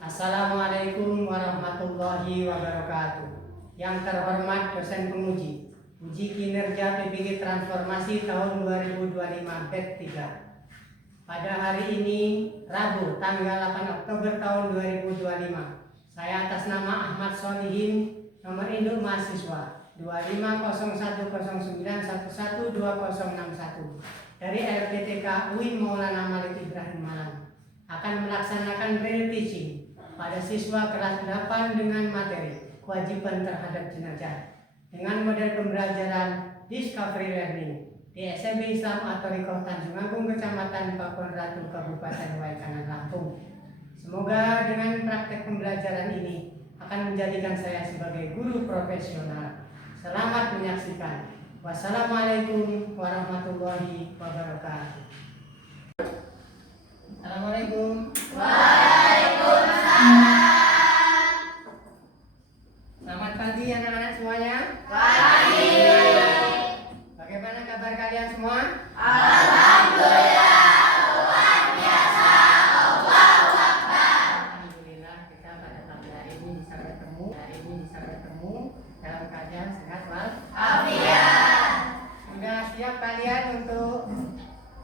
Assalamualaikum warahmatullahi wabarakatuh. Yang terhormat dosen penguji, uji kinerja PPG Transformasi tahun 2025 BET 3. Pada hari ini, Rabu, tanggal 8 Oktober tahun 2025, saya atas nama Ahmad Solihin, nomor induk mahasiswa 25009112061 dari LPTK UIN Maulana Malik Ibrahim Malang, akan melaksanakan real teaching pada siswa kelas 8 dengan materi kewajiban terhadap jenazah dengan model pembelajaran Discovery Learning di SMP Islam Atorikoh Tanjung Agung, Kecamatan Pakuan Ratu, Kabupaten Waikanan, Lampung. Semoga dengan praktek pembelajaran ini akan menjadikan saya sebagai guru profesional. Selamat menyaksikan. Wassalamualaikum warahmatullahi wabarakatuh. Assalamualaikum. Waalaikumsalam. Selamat pagi anak-anak semuanya. Pagi. Bagaimana kabar kalian semua? Alhamdulillah, luar biasa. Allahu Akbar. Alhamdulillah kita pada pagi hari ini bisa bertemu dalam keadaan sehat walafiat. Sudah siap kalian untuk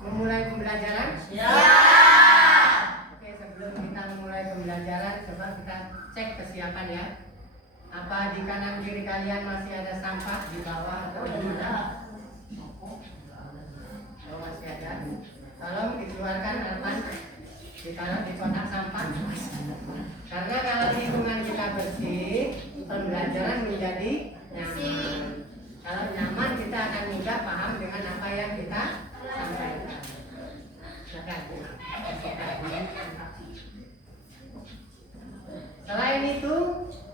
memulai pembelajaran? Oke, sebelum kita memulai pembelajaran, coba kita cek kesiapan ya. Apa di kanan kiri kalian masih ada sampah di bawah atau di mana? Oh, masih ada. Tolong dikeluarkan Arman, ditaruh di kotak sampah. Karena kalau lingkungan kita bersih, pembelajaran menjadi nyaman. Kalau nyaman, kita akan mudah paham dengan apa yang kita sampaikan. Selain itu,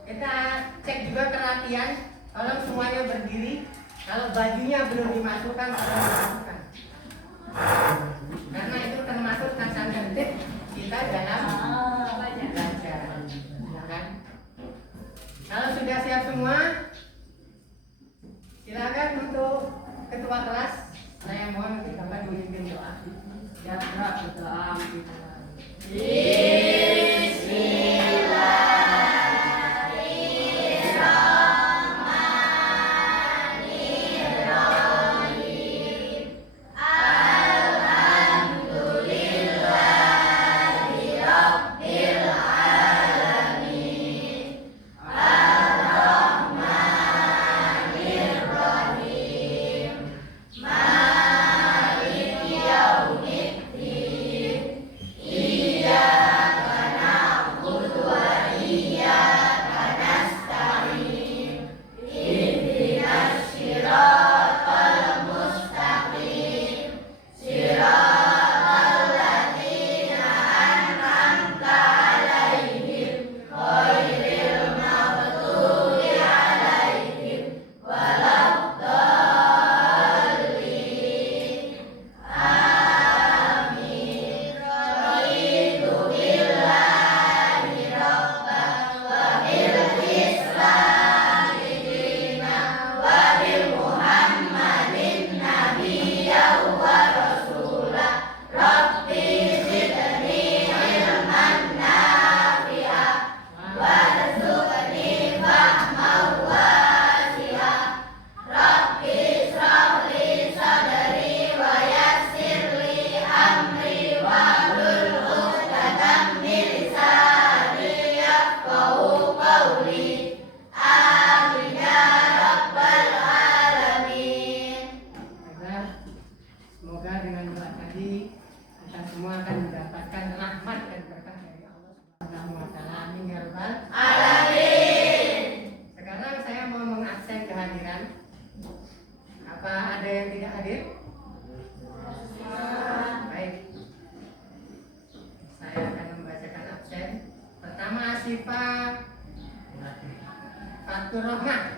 kita cek juga perhatian. Tolong semuanya berdiri. Kalau bajunya belum dimasukkan, tolong dimasukkan. Karena itu termasuk tanda tertib kita dalam belajar. Ya kan? Kalau sudah siap semua, silakan untuk ketua kelas. Saya mohon dapat memimpin doa. Ya, berdoa. Fatur Rahman.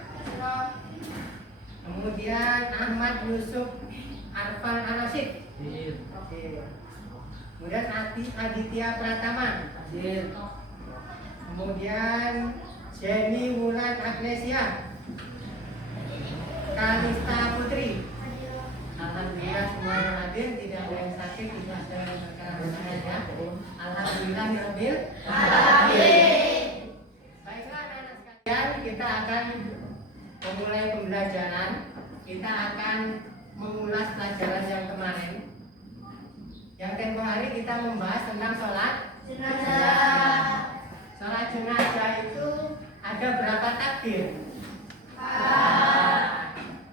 Kemudian Ahmad Yusuf Arfan Arasid. Kemudian Aditya Pratama. Kemudian Jenny Wulan Agnesia. Kalista Putri. Alhamdulillah semua yang hadir, tidak ada yang sakit, tidak ada yang berkerabat ya. Alhamdulillah. memulai pembelajaran, kita akan mengulas pelajaran yang kemarin. Yang tempo hari kita membahas tentang sholat jenazah. Sholat jenazah itu ada berapa takbir?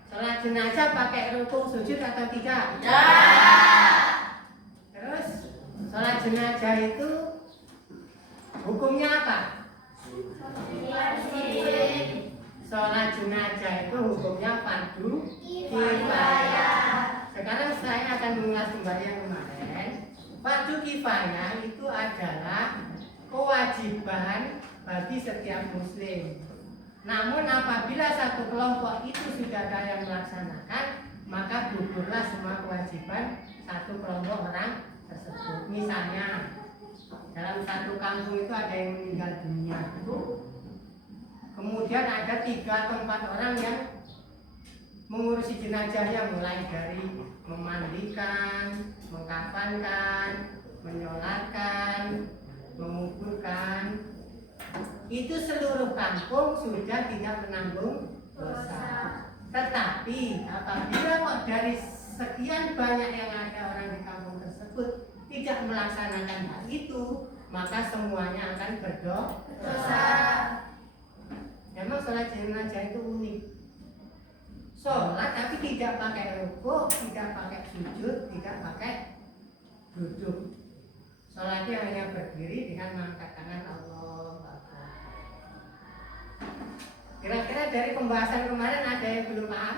Sholat jenazah pakai rukuk, sujud atau tidak? Terus sholat jenazah itu hukumnya apa? Sholat jenazah itu hukumnya fardu kifayah. Sekarang saya akan mengulas kembali yang kemarin. Fardu kifayah itu adalah kewajiban bagi setiap muslim. Namun apabila satu kelompok itu sudah ada yang melaksanakan, maka gugurlah semua kewajiban satu kelompok orang tersebut. Misalnya dalam satu kampung itu ada yang meninggal dunia, kemudian ada 3 atau 4 orang yang mengurusi jenazahnya, mulai dari memandikan, mengkafankan, menyolatkan, menguburkan. Itu seluruh kampung sudah tidak menanggung dosa. Tetapi apabila kok dari sekian banyak yang ada orang di kampung tersebut tidak melaksanakan hal itu, maka semuanya akan berdosa. Memang sholat jenazah itu unik. Sholat tapi tidak pakai rukuk, tidak pakai sujud, tidak pakai duduk. Sholatnya hanya berdiri dengan mengangkat tangan Allah. Kira-kira dari pembahasan kemarin ada yang belum paham?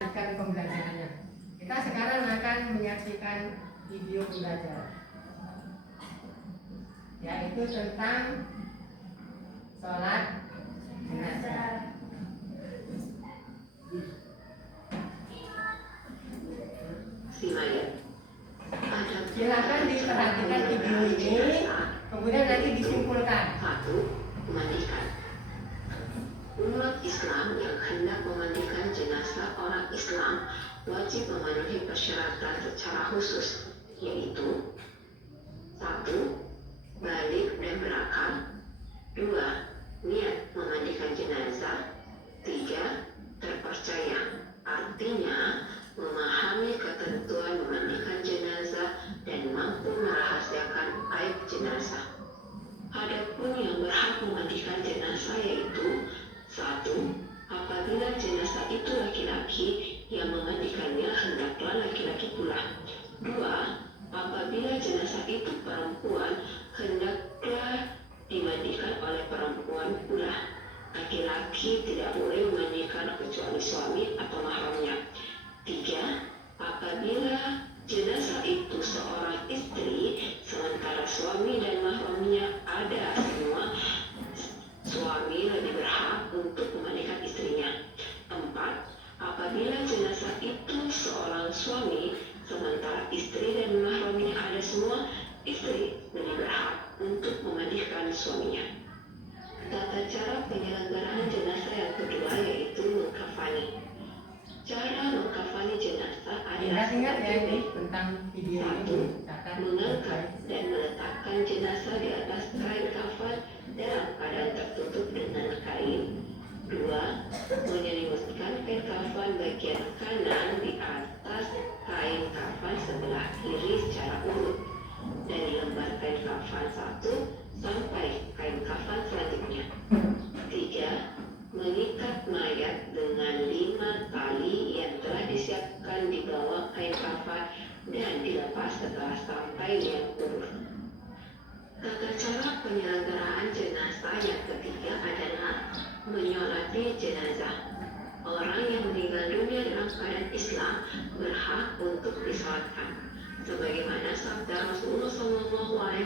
Akan pembelajarannya. Kita sekarang akan menyaksikan video pembelajaran, yaitu tentang sholat jenazah. Silakan diperhatikan video ini, kemudian nanti disimpulkan. 1. Memandikan. Umat Islam yang hendak memandikan jenazah orang Islam wajib memenuhi persyaratan secara khusus, yaitu 1. Balik dan berakal. 2. Niat memandikan jenazah. 3. Terpercaya, artinya memahami ketentuan memandikan jenazah dan mampu merahasiakan aib jenazah. Adapun yang berhak memandikan jenazah yaitu 1. Apabila jenazah itu laki-laki, yang memandikannya hendaklah laki-laki pula. 2. Apabila jenazah itu perempuan, hendaklah dimandikan oleh perempuan pula. Laki-laki tidak boleh memandikan kecuali suami atau mahramnya. 3. Apabila jenazah itu seorang istri, sementara suami dan mahramnya ada semua, suami lebih berhak untuk memandikan istrinya. 4. Apabila jenazah itu seorang suami, sementara istri dan mahramnya ada semua, istri lebih berhak untuk memandikan suaminya. Tata cara penyelenggaraan jenazah yang kedua yaitu mengkafani. Cara mengkafani jenazah adalah Ingat ya ini sebagai tentang video ini. 1. Mengangkat dan meletakkan jenazah di atas kain kafan dalam keadaan tertutup dengan kain. 2. Menyelimuskan kain kafan bagian kanan di atas kain kafan sebelah kiri secara urut dan dilembar kain kafan 1 sampai kain kafan selanjutnya. 3. Mengikat mayat dengan 5 tali yang telah disiapkan di bawah kain kafan dan dilepas setelah sampai liang kubur. Tata cara penyelenggaraan jenazah yang ketiga adalah menyolati jenazah. Orang yang meninggal dunia dalam keadaan Islam berhak untuk disolatkan, sebagaimana sabda Rasulullah SAW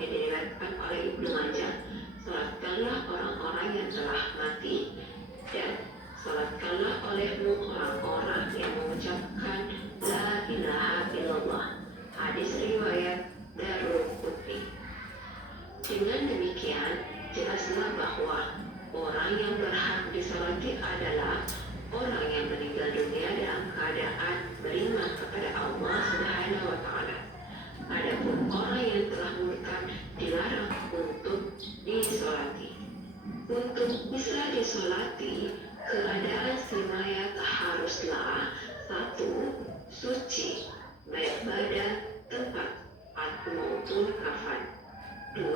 yang diriwayatkan oleh Ibnu Majah, "Salatkanlah orang-orang yang telah mati, dan salatkanlah olehmu orang-orang yang mengucapkan La ilaha illallah." Hadis riwayat Daruqutni. Dengan demikian, jelaslah bahwa orang yang berhak disolati adalah orang yang meninggal dunia dalam keadaan beriman kepada Allah Subhanahu wa Ta'ala. Adapun orang yang telah murtad dilarang untuk disolati. Untuk bisa disolati, keadaan si mayat haruslah 1. Suci, baik badan, tempat, maupun kafan. 2.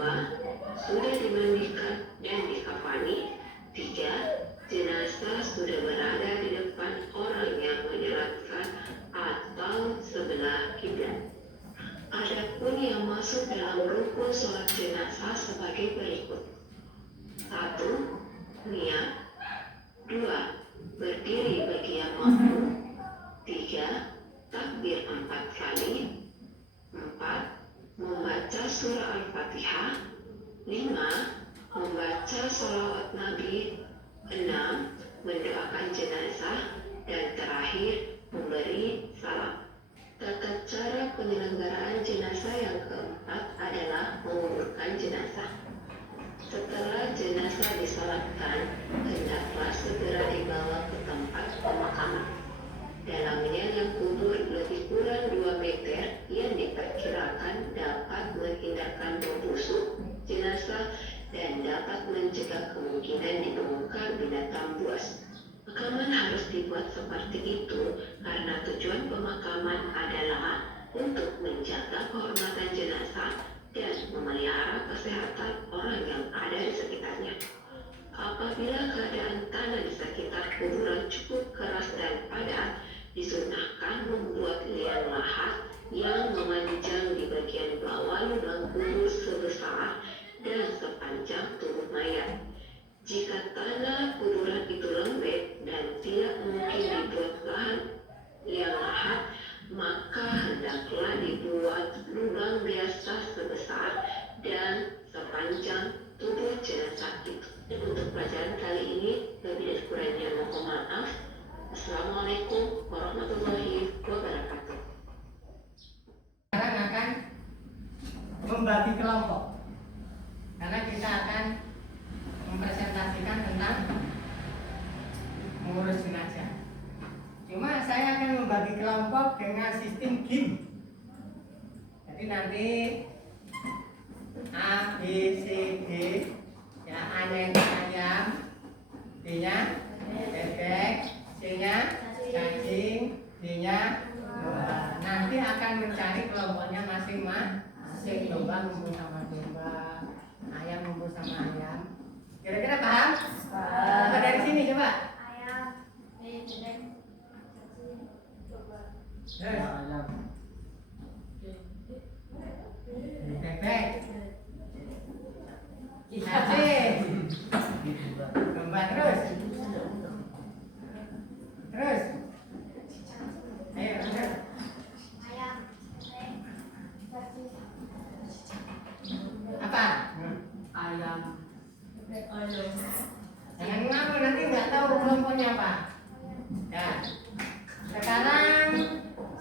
Sudah dimandikan dan dikafani. 3. Jenazah sudah berada di depan orang yang menyolatkan atau sebelah kiblat. Adapun yang masuk dalam rukun sholat jenazah sebagai berikut. 1. Niat. 2. Berdiri bagi yang mampu. 3. Takbir 4 kali. 4. Membaca surah Al-Fatihah. 5. Membaca sholawat Nabi. 6. Mendoakan jenazah. Dan terakhir, memberi salam. Tata cara penyelenggaraan jenazah yang keempat adalah menguburkan jenazah. Setelah jenazah disolatkan, hendaklah segera dibawa ke tempat pemakaman. Dalamnya yang kubur lebih kurang 2 meter yang diperkirakan dapat menghindarkan bau busuk jenazah dan dapat mencegah kemungkinan ditemukan binatang buas. Pemakaman harus dibuat seperti itu karena tujuan pemakaman adalah untuk menjaga kehormatan jenazah dan memelihara kesehatan orang yang ada di sekitarnya. Apabila keadaan tanah di sekitar kuburan cukup keras dan padat, disunahkan membuat liang lahat yang memanjang di bagian bawah lubang kubur sebesar dan sepanjang tubuh mayat. Jika tanah kuburan itu lembek dan tidak mungkin dibuat liang lahat, maka hendaklah dibuat lubang biasa sebesar dan sepanjang tubuh jenazah itu. Untuk pelajaran kali ini, lebih dan kurangnya mohon maaf. Assalamualaikum warahmatullahi wabarakatuh. Sekarang akan membagi kelompok karena kita akan mempresentasikan tentang mengurus jenazah. Cuma saya akan membagi kelompok dengan sistem GIM. Jadi nanti A, B, C, D, ya, A-nya itu ayam, B-nya bebek, C-nya cacing, D-nya domba. Nanti akan mencari kelompoknya masing-masing. Domba ngumpul sama domba, ayam ngumpul sama ayam. Kira-kira paham? Coba dari sini coba. Ayam, bebek, cacing, domba. Ayam. Bebek. Cacing. Domba terus. Terus. Ayo lanjut. Ayam, bebek, cacing. Apa? Ayam. Jangan ngapa nanti nggak tahu kelompoknya apa. Ya. Sekarang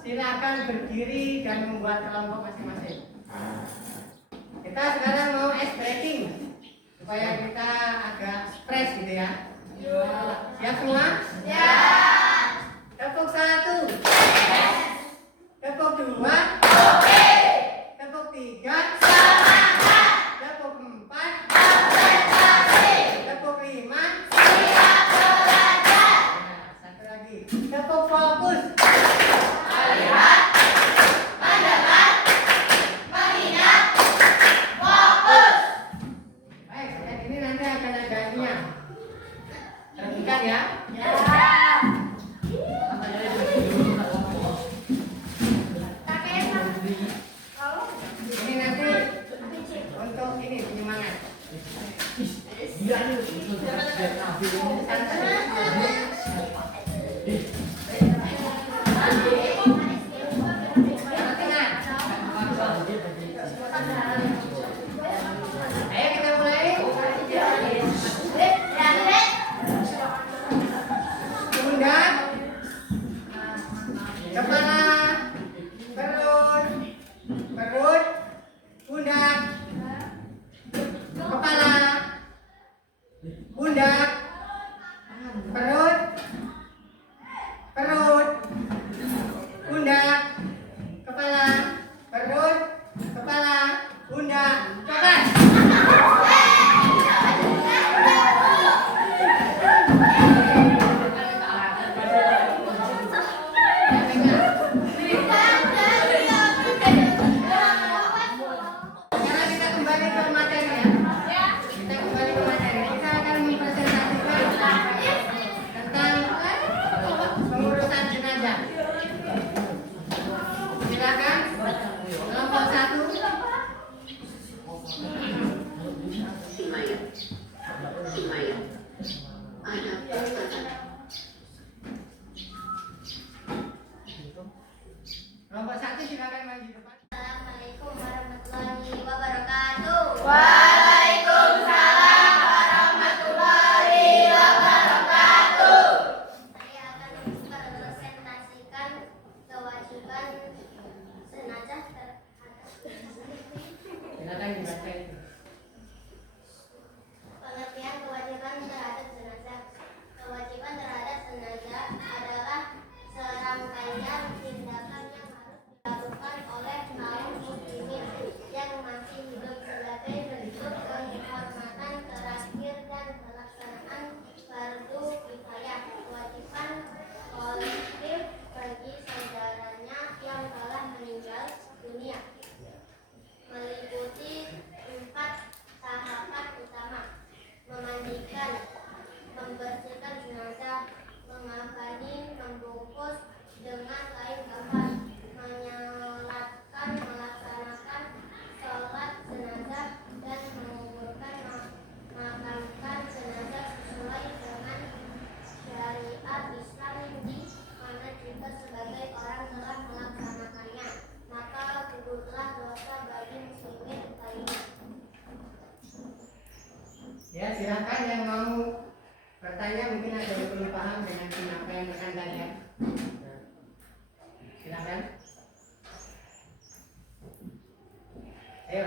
silakan berdiri dan membuat kelompok masing-masing. Kita sekarang mau ice breaking supaya kita agak fresh gitu ya. Siap semua? Ya. Tepuk 1. Tepuk 2. Oke. Tepuk 3. Tepuk 4. Tepuk 5. Siap belajar. Nah, satu lagi. Tepuk fokus. Melihat, mendengar, mengingat, fokus. Baik, dan ini nanti akan ada ininya. Terbuka ya. Ya. Ini nanti untuk ini penyemangat. Ayo kita mulai. Pundak, kepala, perut, pundak, kepala, pundak, perut, pundak, kepala, perut, kepala, pundak, coba. Ya, silakan yang mau bertanya, mungkin ada yang belum paham dengan penyampaian rekan kalian. Silakan. Ayo.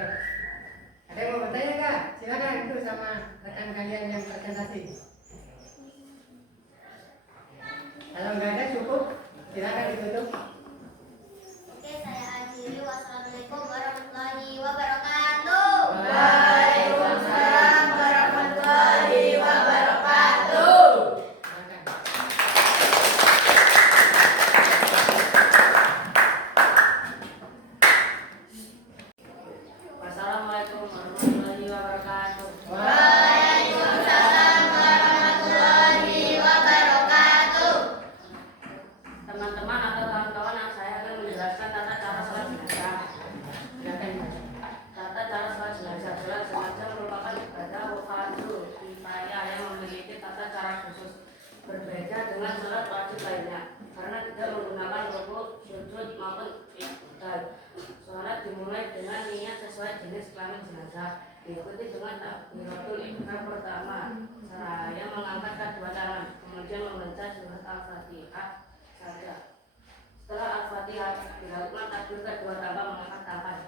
Ada yang mau bertanya nggak? Silakan itu sama rekan kalian yang presentasi. Kalau nggak ada cukup, silakan ditutup. Oke, saya akhiri. Wassalamualaikum warahmatullahi wabarakatuh. Waalaikumsalam warahmatullahi wabarakatuh. Silakan. Wassalamualaikum warahmatullahi wabarakatuh. Waalaikumsalam warahmatullahi wabarakatuh. Teman-teman atau kawan-kawan, yang saya akan menjelaskan tata cara sholat jenazah. Silakan. Tata cara sholat jenazah. Sholat jenazah merupakan ibadah fardu kifayah yang memiliki tata cara khusus, berbeda dengan sholat wajib lainnya karena tidak menggunakan rukuk, sujud maupun ibadah. Sholat dimulai dengan niat sesuai jenis kelamin jenazah, diikuti dengan takbiratul ihram pertama, seraya mengangkat kedua tangan, kemudian membaca surat Al-Fatihah saja. Setelah Al-Fatihah dilakukan takbir kedua tanpa mengangkat tangan,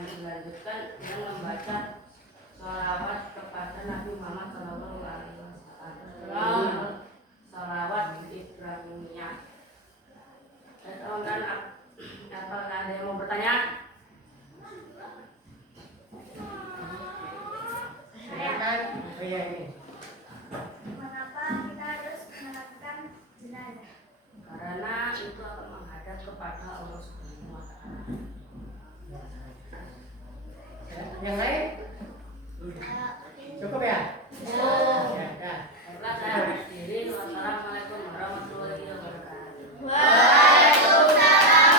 dilanjutkan dengan membaca sholawat kepada Nabi Muhammad SAW. Sholawat Ibrahimiyah. Teman-teman, apakah ada yang mau bertanya? Silakan. Oh iya ini. Mengapa kita harus melakukan jenazah? Karena itu akan menghadap kepada Allah Subhanahu wa Ta'ala. Yang lain? Cukup ya? Ya, ya. Baiklah, saya akhiri. Wassalamualaikum warahmatullahi wabarakatuh. Waalaikumsalam.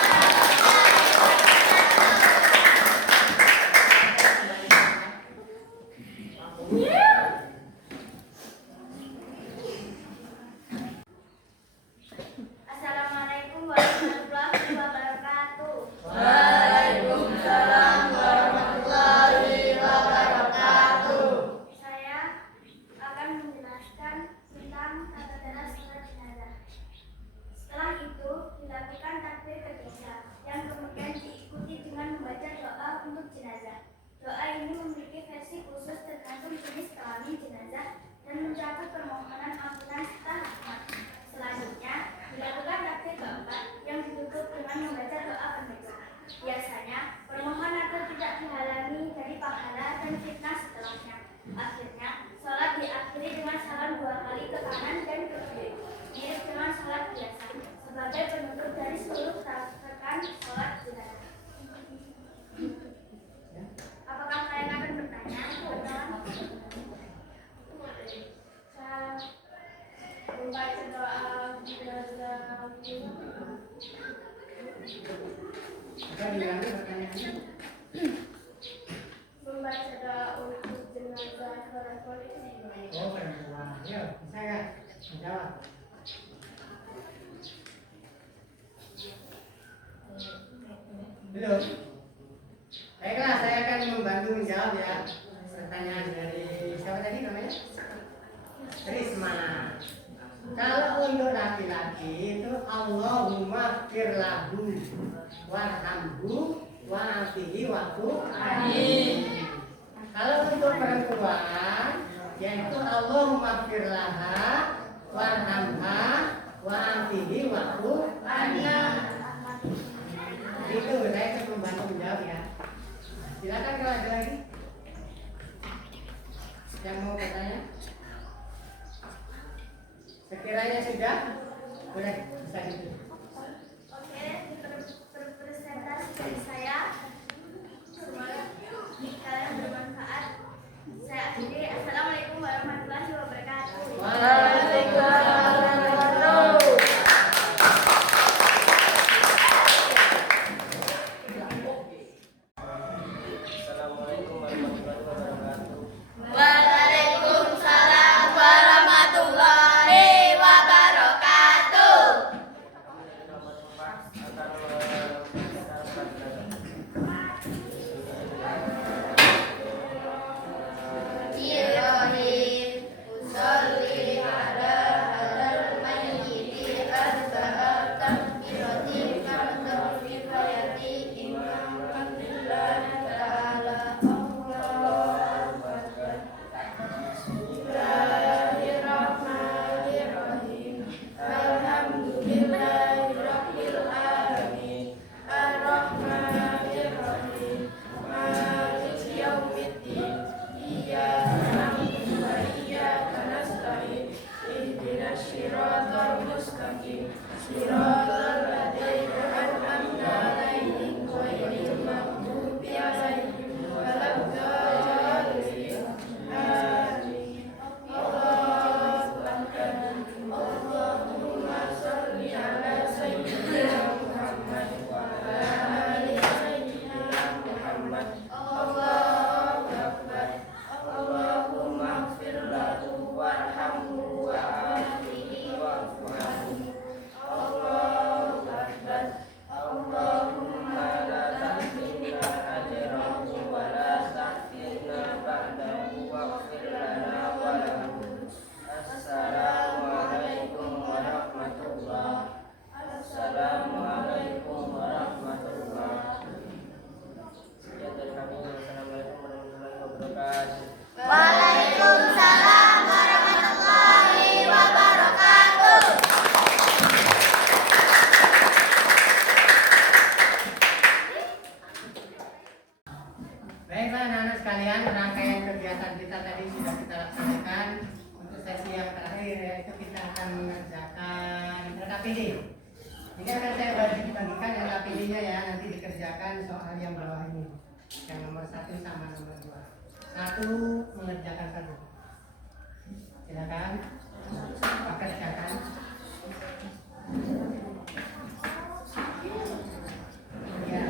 Assalamualaikum warahmatullahi wabarakatuh. Waalaikumsalam warahmatullahi wabarakatuh. Saya akan menjelaskan tentang tata cara sholat jenazah. Setelah itu dilakukan takbir ketiga, yang kemudian diikuti dengan membaca doa untuk jenazah. Doa ini memiliki versi khusus tergantung jenis kelamin jenazah dan mencakup permohonan ampunan serta rahmat. Selanjutnya dilakukan takbir keempat yang ditutup dengan membaca doa penutup. Biasanya permohonan agar tidak dihalangi dari pahala dan fitnah setelahnya. Akhirnya sholat diakhiri dengan salam 2 kali ke kanan dan ke kiri, mirip dengan sholat biasa, sebagai penutup dari seluruh rakaat sholat jenazah. Apakah kalian akan bertanya? Membaca doa jenazah. Apa diulangi pertanyaannya? Membaca doa untuk jenazah perempuan itu gimana? Oh, perempuan. Yuk, bisa nggak? Menjawab. Belum? Baiklah, saya akan membantu menjawab ya pertanyaan dari siapa tadi namanya? Risma. Kalau untuk laki-laki itu Allahumma firlahu warhamhu wa'afihi wa'fu anhu. Kalau untuk perempuan yaitu Allahumma firlaha warhamha wa'afihi wa'fu anha. Itu saya cukup membantu menjawab ya. Silakan kalau ada lagi yang mau bertanya. Sekiranya sudah, boleh bisa gitu. Oke, presentasi dari saya. Semoga kalian bermanfaat. Saya akhiri. Assalamualaikum warahmatullahi wabarakatuh. Waalaikumsalam warahmatullahi wabarakatuh. Waalaikumsalam warahmatullahi wabarakatuh. wabarakatuh. Waalaikumsalam warahmatullahi wabarakatuh. Baiklah anak-anak sekalian, rangkaian kegiatan kita tadi sudah kita laksanakan. Untuk sesi yang terakhir yaitu kita akan mengerjakan LKPD. Ini akan saya bagikan LKPD-nya ya, nanti dikerjakan soal yang bawah ini. Yang nomor 1 sama nomor 2. 1 mengerjakan 1. Silakan. Kerjakan. Ya.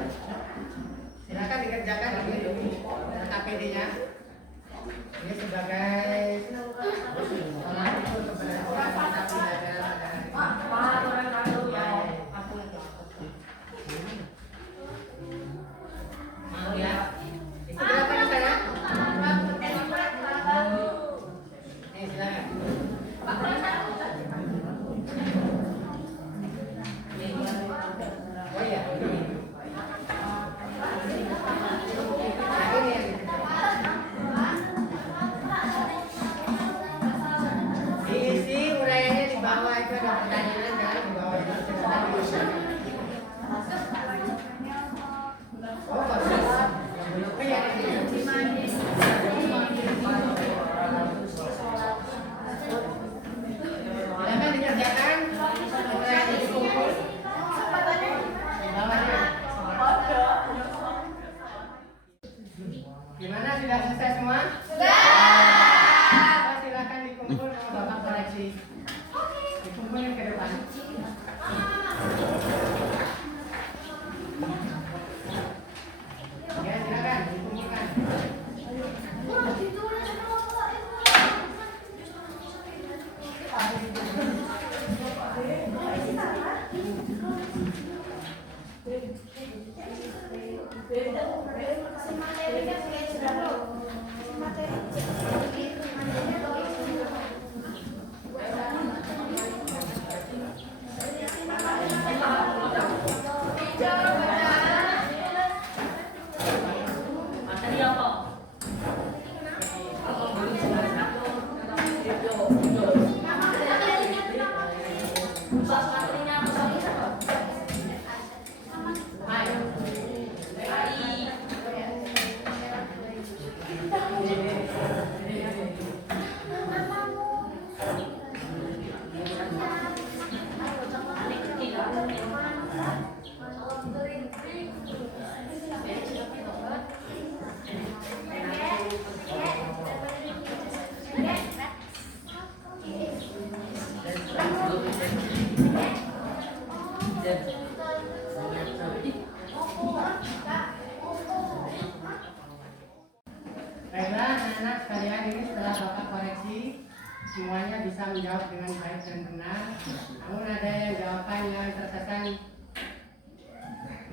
Silakan dikerjakan LKPD-nya. Ini sebagai tolak ukur keberhasilan kita pembelajaran pada hari ini. Mau ya? Ikut apa di sana? Nih silakan. Oh iya. Diisi uraiannya di bawah itu ada pertanyaan kan di bawah itu silakan diisi. Oh bagus. Oh ya. Silakan dikerjakan. Uraiannya dikumpul. Di bawahnya. Gimana sudah selesai semua? Silakan dikumpul sama Bapak koreksi. Dikumpulin ke depan. Ya silakan dikumpulkan. Materi apa? Materinya apa? Baiklah anak-anak sekalian, ini setelah Bapak koreksi semuanya bisa menjawab dengan baik dan benar. Namun ada yang jawabannya terkesan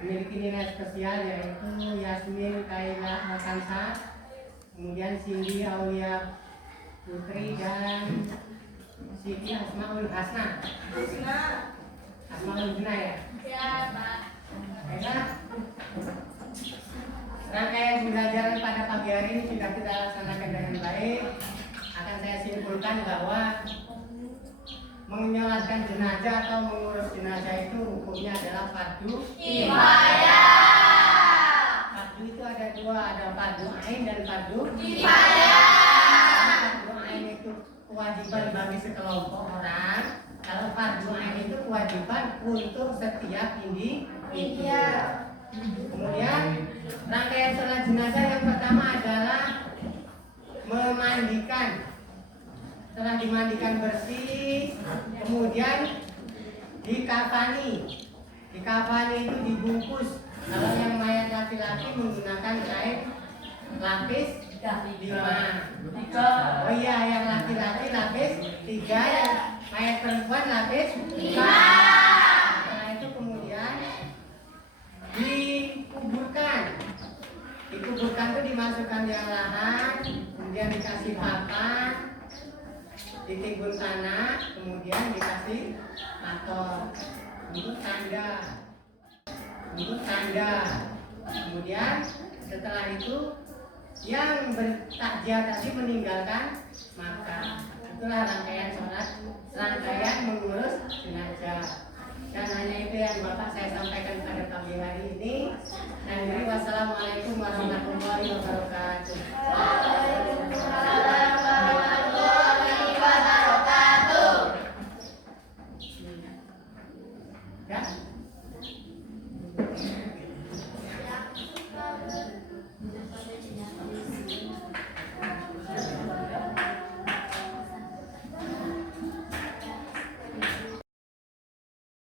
memiliki nilai spesial yaitu Yasmin Kaila Alkansa, kemudian Cindy Aulia Putri dan Siti Asmaul Hasna. Asmaul Husna ya. Ya, Pak. Baiklah. Rangkaian pembelajaran pada pagi hari ini sudah kita laksanakan dengan baik. Akan saya simpulkan bahwa menyolatkan jenazah atau mengurus jenazah itu hukumnya adalah fardu Kifayah. Fardu itu ada dua, ada fardu ain dan fardu Kifayah. Fardu ain itu kewajiban bagi sekelompok orang. Kalau fardu ain itu kewajiban untuk setiap individu. Kemudian rangkaian sholat jenazah yang pertama adalah memandikan. Setelah dimandikan bersih, kemudian dikafani. Dikafani itu dibungkus. Kalau yang mayat laki-laki menggunakan kain lapis 5. Oh iya, yang laki-laki lapis 3, yang mayat perempuan lapis 5. Setelah itu kemudian dikuburkan. Dikuburkan itu dimasukkan di lahan, kemudian dikasih papan, ditimbun tanah, kemudian dikasih patok untuk tanda. Kemudian setelah itu yang bertakziah tadi meninggalkan, maka itulah rangkaian sholat, rangkaian mengurus jenazah. Dan hanya itu yang Bapak saya sampaikan pada pagi hari ini. Dan wassalamualaikum warahmatullahi wabarakatuh.